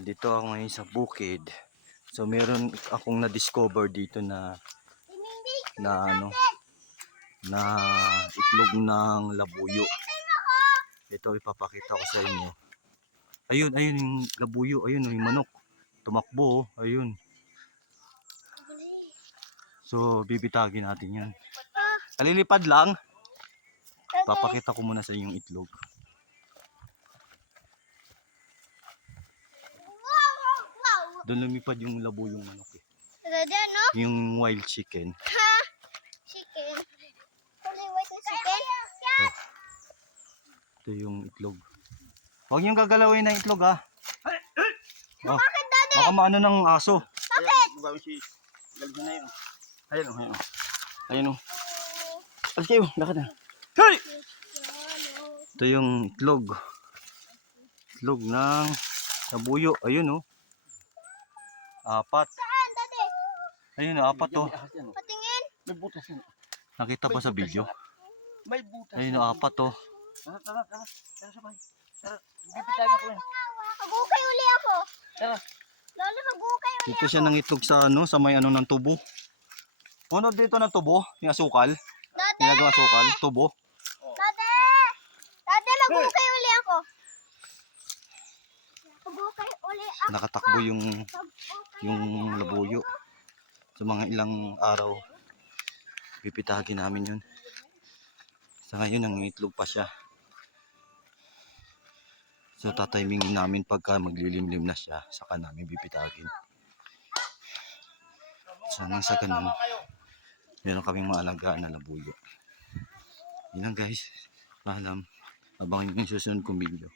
Dito ako ngayon sa bukid. So meron akong na-discover dito na itlog ng labuyo. Ito ipapakita ko sa inyo. Ayun yung labuyo, ayun yung manok. Tumakbo, ayun. So bibitagin natin 'yan. Kalilipad lang. Papakita ko muna sa inyo yung itlog. Doon lumipad yung labuyong manok eh. Yung wild chicken. Chicken. White na chicken. Ito yung itlog. Huwag niyong gagalawin na itlog ha. Oh, Bakit, Daddy? baka maano ng aso. Bakit? Ayun o. Alis kayo, lakad na. Hey! Ito yung itlog. Itlog ng labuyo. Ayun o. Apat. Saan, Daddy? Ayun o, apat o. Patingin. May butas yun. Nakita pa sa video. May butas. Ayun o, apat o. Tara sabay. Tara, bibitayin ako yun. Magukay uli ako. Tara. Lolo, magukay uli Dito ako. siya nangitlog sa sa may ng tubo. Ano dito ng tubo? Yung asukal? Daddy! Ginagawa asukal? Tubo? Daddy! Daddy, magukay uli ako. Magukay uli ako. Nakatakbo yung labuyo. Sa mga ilang araw, pipitagin namin yun. Sa ngayon, nangitlog pa siya. So tatimingin namin pagka maglilimlim na siya, saka namin bibitagin. Sana sa ganun, meron kaming maalagaan na labuyo. Yun lang guys, paalam. Abangan yung susunod kong video.